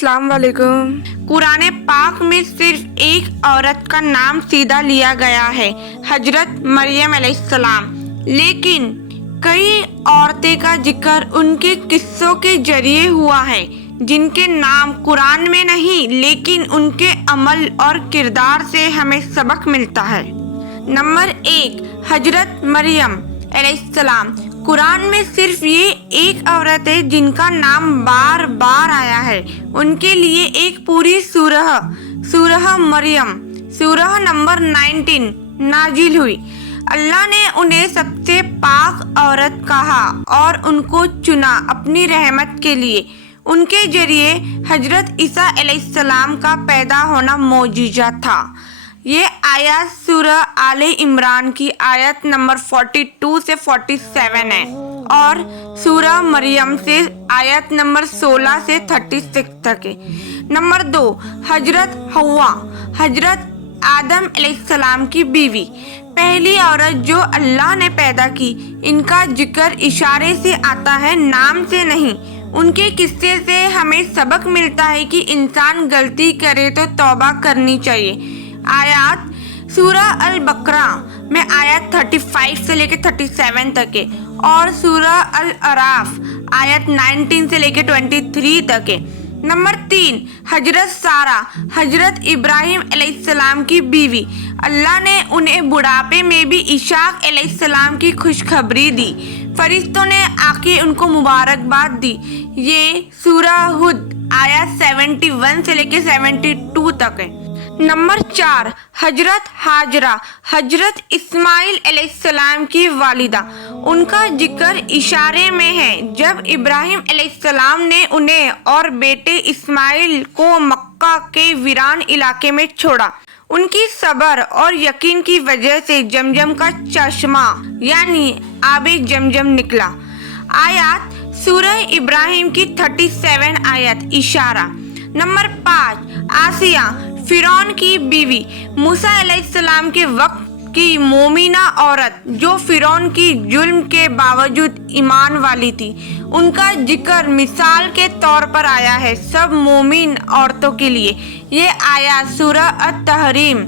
अस्सलाम वालेकुम। कुरान पाक में सिर्फ एक औरत का नाम सीधा लिया गया है, हजरत मरियम अलैहिस्सलाम, लेकिन कई औरतें का जिक्र उनके किस्सों के जरिए हुआ है जिनके नाम कुरान में नहीं लेकिन उनके अमल और किरदार से हमें सबक मिलता है। नंबर 1, हजरत मरियम अलैहिस्सलाम। कुरान में सिर्फ ये एक औरत है जिनका नाम बार बार आया है। उनके लिए एक पूरी सूरह मरियम, सूरह नंबर 19 नाजिल हुई। अल्लाह ने उन्हें सबसे पाक औरत कहा और उनको चुना अपनी रहमत के लिए। उनके जरिए हजरत ईसा अलैहिस्सलाम का पैदा होना मौजूजा था। ये आयत सूरह आले इमरान की आयत नंबर 42 से 47 है और सूरह मरियम से आयत नंबर 16 से 36 तक है। नंबर 2, हजरत हव्वा, हजरत आदम अलैहिस्सलाम की बीवी, पहली औरत जो अल्लाह ने पैदा की। इनका जिक्र इशारे से आता है, नाम से नहीं। उनके किस्से से हमें सबक मिलता है कि इंसान गलती करे तो तौबा करनी चाहिए। आयत सूरह अल बकरा में आयत 35 से लेकर 37 तक है और सूरह अल अराफ आयत 19 से लेकर 23 तक है। नंबर 3, हजरत सारा, हजरत इब्राहिम अलैहिस्सलाम की बीवी। अल्लाह ने उन्हें बुढ़ापे में भी इशाक अलैहिस्सलाम की खुशखबरी दी। फरिश्तों ने आके उनको मुबारकबाद दी। ये सूरह हुद आयत 71 से लेकर 72 तक है। नंबर 4, हजरत हाजरा, हजरत इस्माइल अलैहिस्सलाम की वालिदा। उनका जिक्र इशारे में है जब इब्राहिम अलैहिस्सलाम ने उन्हें और बेटे इस्माइल को मक्का के वीरान इलाके में छोड़ा। उनकी सब्र और यकीन की वजह से जमजम का चश्मा यानी आबे जमजम निकला। आयत सूरह इब्राहिम की 37 आयत इशारा। नंबर 5, आसिया, फिरौन की बीवी, मूसा अलैहिस्सलाम के वक्त की मोमिना औरत जो फिरौन की जुल्म के बावजूद ईमान वाली थी। उनका जिक्र मिसाल के तौर पर आया है सब मोमिन औरतों के लिए। ये आयत सूरह अत-तहरीम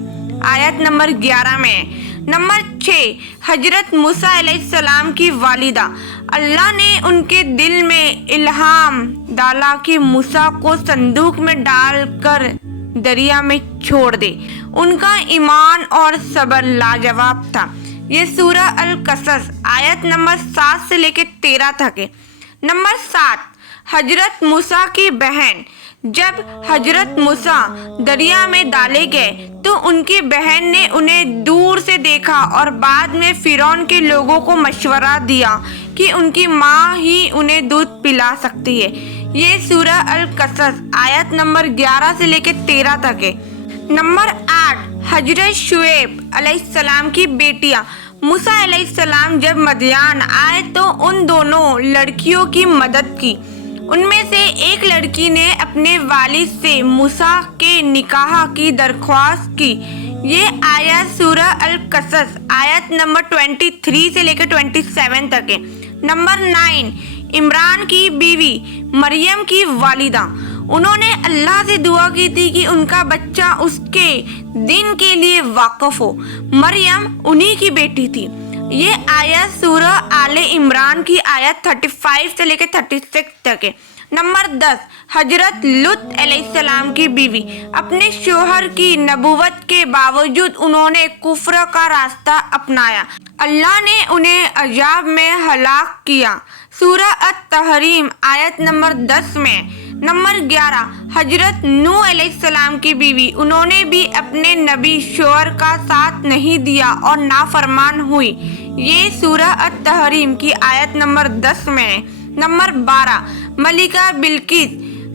आयत नंबर 11 में। नंबर 6, हजरत मूसा अलैहिस्सलाम की वालिदा। अल्लाह ने उनके दिल में इल्हाम डाला कि मूसा को संदूक में डालकर दरिया में छोड़ दे। उनका ईमान और सब्र लाजवाब था। ये सूरह अल कसस आयत नंबर 7 से लेकर 13 तक है। नंबर 7, हजरत मूसा की बहन। जब हजरत मूसा दरिया में डाले गए तो उनकी बहन ने उन्हें दूर से देखा और बाद में फिरौन के लोगों को मशवरा दिया कि उनकी माँ ही उन्हें दूध पिला सकती है। ये सूरह अल कसस आयत नंबर 11 से लेकर 13 तक है। नंबर 8, हजरत शुएब अलैहिस्सलाम की बेटियां। मूसा अलैहिस्सलाम जब मदियान आए तो उन दोनों लड़कियों की मदद की। उनमें से एक लड़की ने अपने वालिद से मूसा के निकाह की दरख्वास्त की। ये आयत सूरह अल कसस आयत नंबर 23 से लेकर 27 तक है। नंबर 9, इमरान की बीवी, मरियम की वालिदा। उन्होंने अल्लाह से दुआ की थी कि उनका बच्चा उसके दिन के लिए वाक़िफ हो। मरियम उन्हीं की बेटी थी। ये आयत सूरह आले इमरान की आयत 35 से लेकर 36 तक है। नंबर 10, हजरत लुत अलैहिस्सलाम की बीवी। अपने शोहर की नबूवत के बावजूद उन्होंने कुफ्र का रास्ता अपनाया। अल्लाह ने उन्हें अजाब में हलाक किया। सूरह अत-तहरीम आयत नंबर 10 में। नंबर 11, हजरत नूह अलैहिस्सलाम की बीवी। उन्होंने भी अपने नबी शोहर का साथ नहीं दिया और नाफरमान हुई। ये सूरह अत-तहरीम की आयत नंबर 10 में है। नंबर 12, मलिका बिल्किस,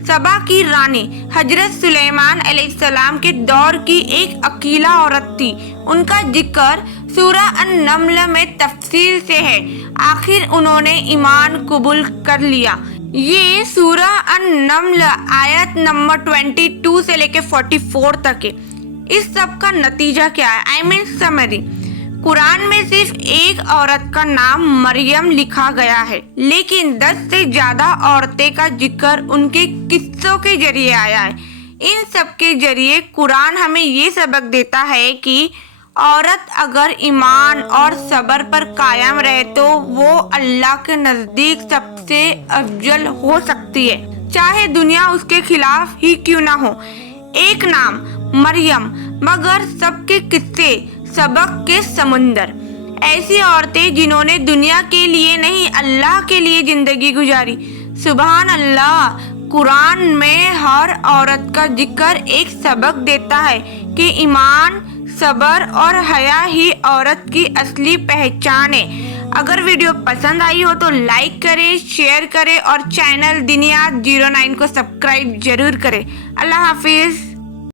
सबा की रानी। हजरत सुलेमान अलैहिस्सलाम के दौर की एक अकीला औरत थी। उनका जिक्र सूरह अन-नम्ल में तफसील से है। आखिर उन्होंने ईमान कबूल कर लिया। ये सूरह अन-नम्ल आयत नंबर 22 से लेकर 44 तक है। इस सब का नतीजा क्या है? समरी। कुरान में सिर्फ एक औरत का नाम मरियम लिखा गया है, लेकिन 10 से ज्यादा औरतें का जिक्र उनके किस्सों के जरिए आया है। इन सब के जरिए कुरान हमें ये सबक देता है कि औरत अगर ईमान और सब्र पर कायम रहे तो वो अल्लाह के नज़दीक सबसे अफजल हो सकती है, चाहे दुनिया उसके खिलाफ ही क्यों ना हो। एक नाम मरियम, मगर सबके किस्से सबक के समुंदर। ऐसी औरतें जिन्होंने दुनिया के लिए नहीं अल्लाह के लिए जिंदगी गुजारी। सुभान अल्लाह, कुरान में हर औरत का जिक्र एक सबक देता है कि ईमान, सब्र और हया ही औरत की असली पहचान है। अगर वीडियो पसंद आई हो तो लाइक करें, शेयर करें और चैनल दिनियात 09 को सब्सक्राइब जरूर करें। अल्लाह हाफिज़।